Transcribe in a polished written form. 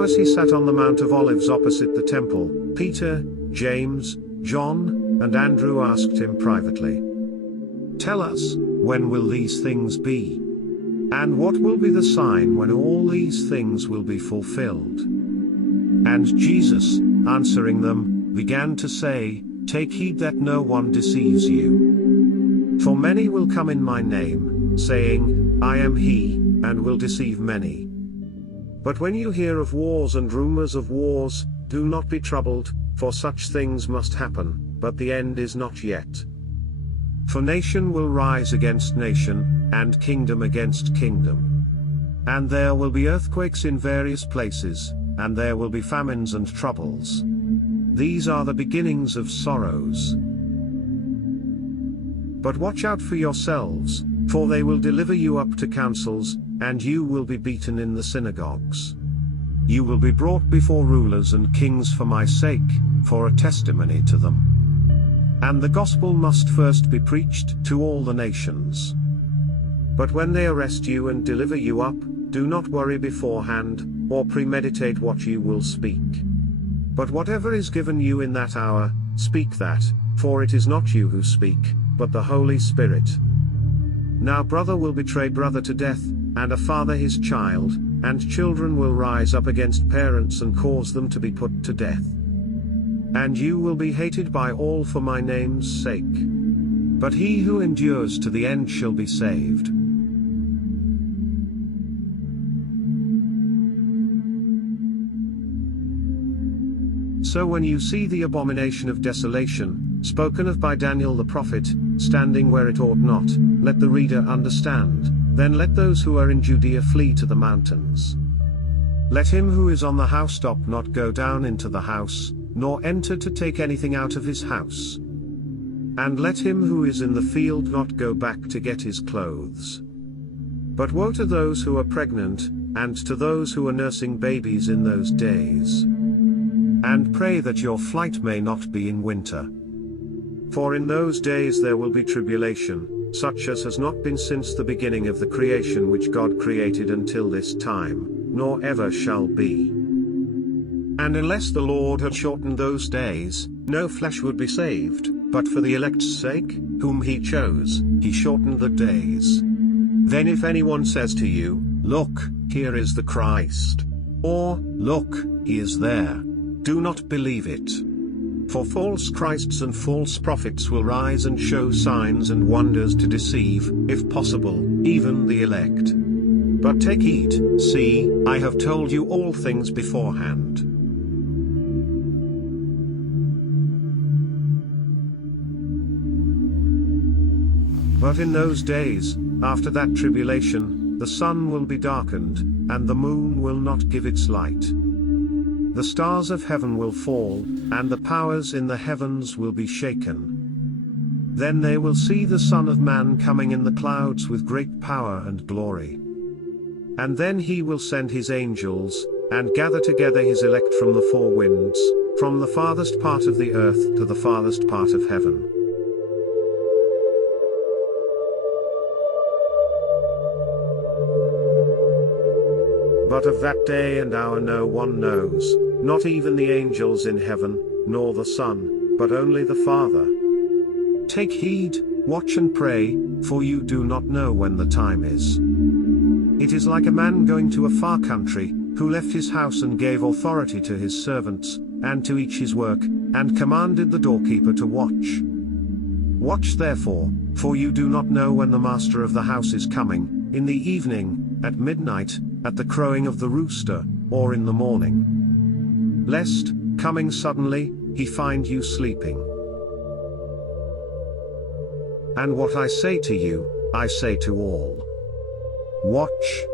Now as he sat on the Mount of Olives opposite the temple, Peter, James, John, and Andrew asked him privately, "Tell us, when will these things be? And what will be the sign when all these things will be fulfilled?" And Jesus, answering them, began to say, "Take heed that no one deceives you. For many will come in my name, saying, 'I am he,' and will deceive many. But when you hear of wars and rumors of wars, do not be troubled, for such things must happen, but the end is not yet. For nation will rise against nation, and kingdom against kingdom. And there will be earthquakes in various places, and there will be famines and troubles. These are the beginnings of sorrows. But watch out for yourselves, for they will deliver you up to councils, and you will be beaten in the synagogues. You will be brought before rulers and kings for my sake, for a testimony to them. And the gospel must first be preached to all the nations. But when they arrest you and deliver you up, do not worry beforehand, or premeditate what you will speak. But whatever is given you in that hour, speak that, for it is not you who speak, but the Holy Spirit. Now brother will betray brother to death, and a father his child, and children will rise up against parents and cause them to be put to death. And you will be hated by all for my name's sake. But he who endures to the end shall be saved. So when you see the abomination of desolation, spoken of by Daniel the prophet, standing where it ought not, let the reader understand, then let those who are in Judea flee to the mountains. Let him who is on the housetop not go down into the house, nor enter to take anything out of his house. And let him who is in the field not go back to get his clothes. But woe to those who are pregnant, and to those who are nursing babies in those days. And pray that your flight may not be in winter. For in those days there will be tribulation, such as has not been since the beginning of the creation which God created until this time, nor ever shall be. And unless the Lord had shortened those days, no flesh would be saved, but for the elect's sake, whom he chose, he shortened the days. Then if anyone says to you, "Look, here is the Christ," or, "Look, he is there," do not believe it. For false Christs and false prophets will rise and show signs and wonders to deceive, if possible, even the elect. But take heed, see, I have told you all things beforehand. But in those days, after that tribulation, the sun will be darkened, and the moon will not give its light. The stars of heaven will fall, and the powers in the heavens will be shaken. Then they will see the Son of Man coming in the clouds with great power and glory. And then he will send his angels, and gather together his elect from the four winds, from the farthest part of the earth to the farthest part of heaven. But of that day and hour no one knows, not even the angels in heaven, nor the Son, but only the Father. Take heed, watch and pray, for you do not know when the time is. It is like a man going to a far country, who left his house and gave authority to his servants, and to each his work, and commanded the doorkeeper to watch. Watch therefore, for you do not know when the master of the house is coming, in the evening, at midnight, at the crowing of the rooster, or in the morning. Lest, coming suddenly, he find you sleeping. And what I say to you, I say to all. Watch.